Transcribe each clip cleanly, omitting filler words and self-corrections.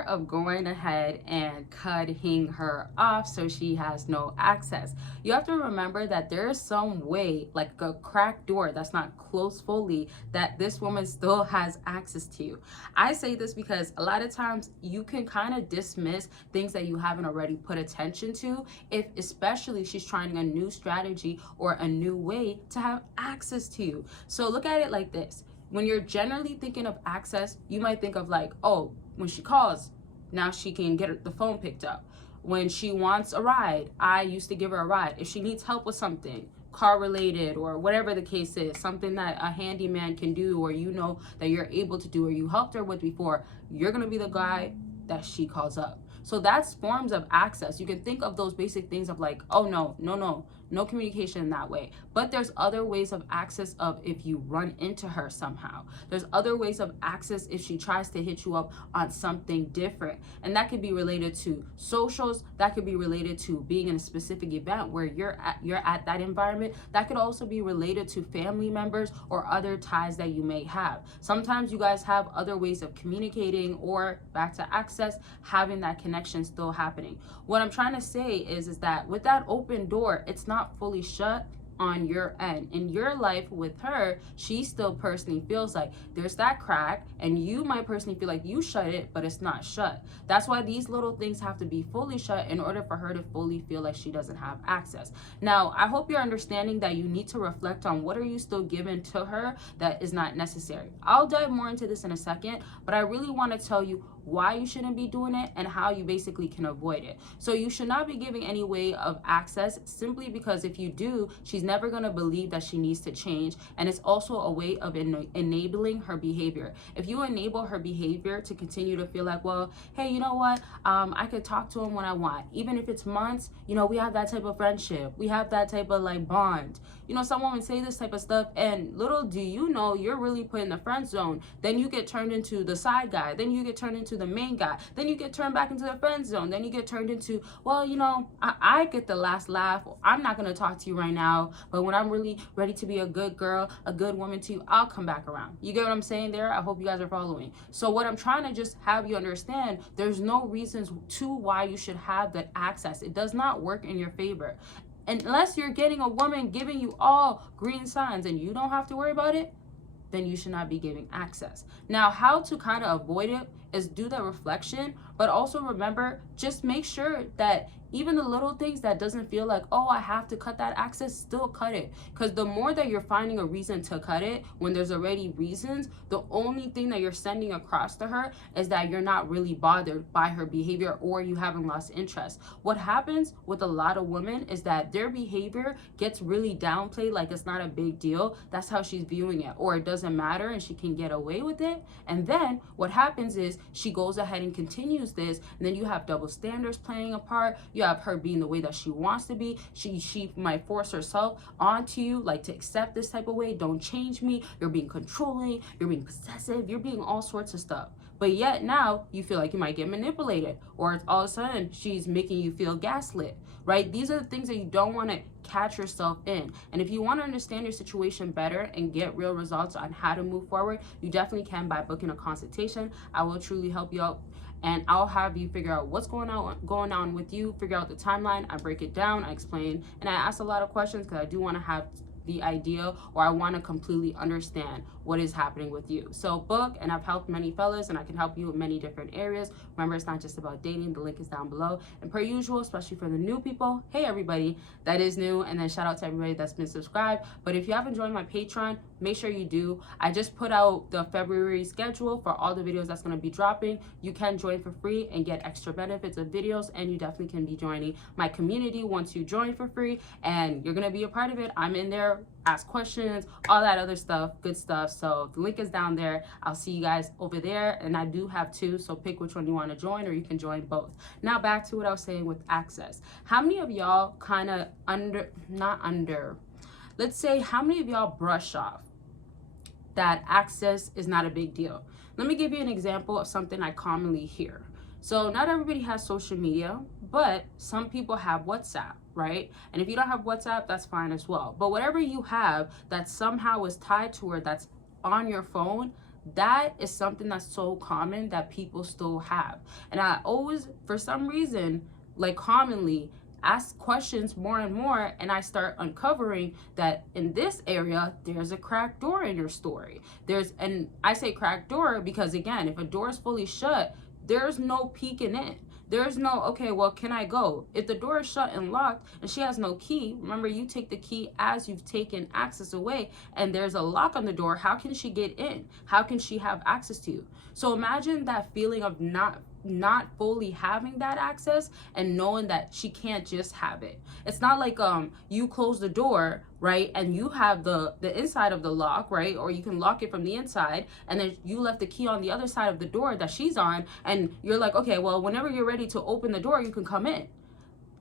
matter of going ahead and cutting her off so she has no access. You have to remember that there is some way, like a cracked door that's not closed fully, that this woman still has access to you. I say this because a lot of times you can kind of dismiss things that you haven't already put attention to, if especially she's trying a new strategy or a new way to have access to you. So look at it like this. When you're generally thinking of access, you might think of like, oh, when she calls, now she can get the phone picked up. When she wants a ride, I used to give her a ride. If she needs help with something, car related or whatever the case is, something that a handyman can do or you know that you're able to do or you helped her with before, you're going to be the guy that she calls up. So that's forms of access. You can think of those basic things of like, oh, no communication in that way. But there's other ways of access of if you run into her somehow. There's other ways of access if she tries to hit you up on something different. And that could be related to socials. That could be related to being in a specific event where you're at that environment. That could also be related to family members or other ties that you may have. Sometimes you guys have other ways of communicating, or back to access, having that connection still happening. What I'm trying to say is that with that open door, it's not fully shut on your end. In your life with her, she still personally feels like there's that crack, and you might personally feel like you shut it, but it's not shut. That's why these little things have to be fully shut in order for her to fully feel like she doesn't have access. Now, I hope you're understanding that you need to reflect on what are you still giving to her that is not necessary. I'll dive more into this in a second, but I really want to tell you why you shouldn't be doing it and how you basically can avoid it. So you should not be giving any way of access, simply because if you do, she's never going to believe that she needs to change, and it's also a way of enabling her behavior. If you enable her behavior to continue to feel like, well, hey, you know what, I could talk to him when I want, even if it's months, you know, we have that type of friendship, we have that type of like bond. You know, some women say this type of stuff, and little do you know, you're really put in the friend zone. Then you get turned into the side guy, then you get turned into the main guy, then you get turned back into the friend zone, then you get turned into, well, you know, I get the last laugh, I'm not going to talk to you right now, but when I'm really ready to be a good girl, a good woman to you, I'll come back around. You get what I'm saying there? I hope you guys are following. So what I'm trying to just have you understand, there's no reasons to why you should have that access. It does not work in your favor. Unless you're getting a woman giving you all green signs and you don't have to worry about it, then you should not be giving access. Now, how to kind of avoid it is do the reflection, but also remember, just make sure that even the little things that doesn't feel like, oh, I have to cut that access, still cut it. Because the more that you're finding a reason to cut it when there's already reasons, the only thing that you're sending across to her is that you're not really bothered by her behavior, or you haven't lost interest. What happens with a lot of women is that their behavior gets really downplayed, like it's not a big deal. That's how she's viewing it, or it doesn't matter and she can get away with it. And then what happens is she goes ahead and continues this, and then you have double standards playing a part. You have her being the way that she wants to be. She might force herself onto you, like to accept this type of way. Don't change me. You're being controlling. You're being possessive. You're being all sorts of stuff. But yet now you feel like you might get manipulated, or all of a sudden she's making you feel gaslit, right? These are the things that you don't want to catch yourself in. And if you want to understand your situation better and get real results on how to move forward, you definitely can by booking a consultation. I will truly help you out, and I'll have you figure out what's going on with you, figure out the timeline. I break it down, I explain, and I ask a lot of questions because I do want to have the idea, or I want to completely understand what is happening with you. So book, and I've helped many fellas, and I can help you in many different areas. Remember, it's not just about dating. The link is down below. And per usual, especially for the new people, hey everybody that is new, and then shout out to everybody that's been subscribed. But if you haven't joined my Patreon, make sure you do. I just put out the February schedule for all the videos that's going to be dropping. You can join for free and get extra benefits of videos, and you definitely can be joining my community once you join for free, and you're going to be a part of it. I'm in there, ask questions, all that other stuff, good stuff. So the link is down there. I'll see you guys over there, and I do have two, so pick which one you want to join, or you can join both. Now back to what I was saying with access. How many of y'all kind of let's say, how many of y'all brush off that access is not a big deal? Let me give you an example of something I commonly hear. So not everybody has social media, but some people have WhatsApp, right? And if you don't have WhatsApp, that's fine as well. But whatever you have that somehow is tied to her, that's on your phone, that is something that's so common that people still have. And I always, for some reason, like commonly ask questions more and more, and I start uncovering that in this area there's a cracked door in your story. And I say cracked door because, again, if a door is fully shut, there's no peeking in. There's no, okay, well, can I go? If the door is shut and locked and she has no key, remember, you take the key as you've taken access away, and there's a lock on the door. How can she get in? How can she have access to you? So imagine that feeling of not fully having that access and knowing that she can't just have it. It's not like you close the door, right, and you have the inside of the lock, right, or you can lock it from the inside, and then you left the key on the other side of the door that she's on, and you're like, okay, well, whenever you're ready to open the door, you can come in.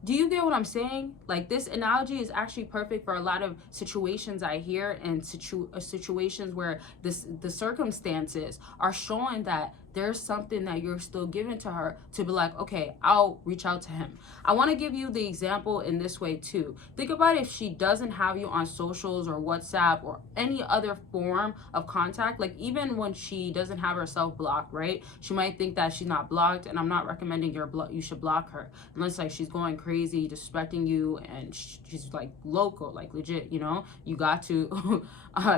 Do you get what I'm saying? Like, this analogy is actually perfect for a lot of situations I hear, and situations where the circumstances are showing that there's something that you're still giving to her to be like, okay, I'll reach out to him. I want to give you the example in this way too. Think about if she doesn't have you on socials or WhatsApp or any other form of contact, like even when she doesn't have herself blocked, right? She might think that she's not blocked, and I'm not recommending you should block her unless like she's going crazy, disrespecting you, and she's like local, like legit, you know, you got to,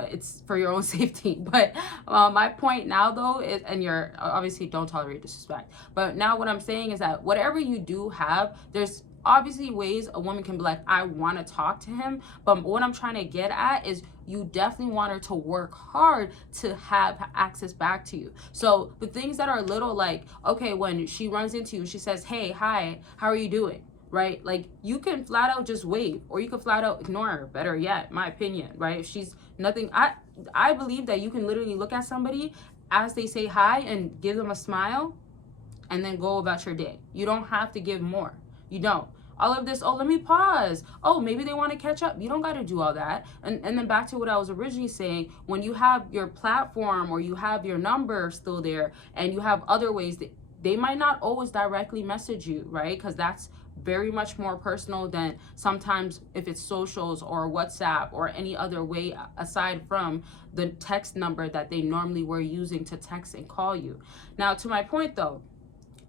it's for your own safety. But my point now though is, and you're obviously don't tolerate disrespect, but now what I'm saying is that whatever you do have, there's obviously ways a woman can be like, I want to talk to him. But what I'm trying to get at is you definitely want her to work hard to have access back to you. So the things that are little, like, okay, when she runs into you, she says, hey, hi, how are you doing? Right? Like, you can flat out just wave, or you can flat out ignore her, better yet, my opinion, right? If she's nothing, I believe that you can literally look at somebody as they say hi and give them a smile and then go about your day. You don't have to give more. You don't. All of this, oh, let me pause. Oh, maybe they want to catch up. You don't got to do all that. And then back to what I was originally saying, when you have your platform or you have your number still there and you have other ways that they might not always directly message you, right? Because that's very much more personal than sometimes if it's socials or WhatsApp or any other way aside from the text number that they normally were using to text and call you. Now, to my point though,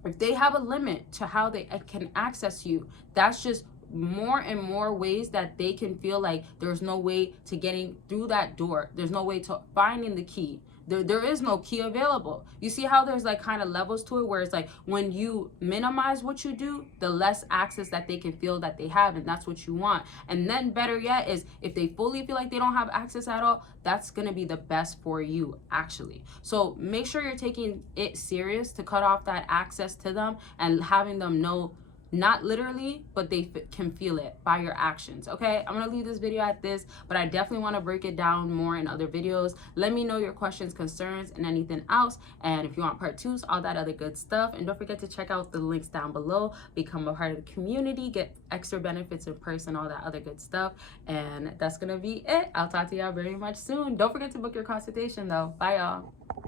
if they have a limit to how they can access you, that's just more and more ways that they can feel like there's no way to getting through that door. There's no way to finding the key. There is no key available. You see how there's like kind of levels to it, where it's like when you minimize what you do, the less access that they can feel that they have, and that's what you want. And then better yet is if they fully feel like they don't have access at all, that's gonna be the best for you actually. So make sure you're taking it serious to cut off that access to them and having them know, not literally, but they can feel it by your actions. Okay, I'm gonna leave this video at this, but I definitely want to break it down more in other videos. Let me know your questions, concerns, and anything else, and if you want part 2s, all that other good stuff. And don't forget to check out the links down below, become a part of the community, get extra benefits in person, all that other good stuff. And that's gonna be it. I'll talk to y'all very much soon. Don't forget to book your consultation though. Bye y'all.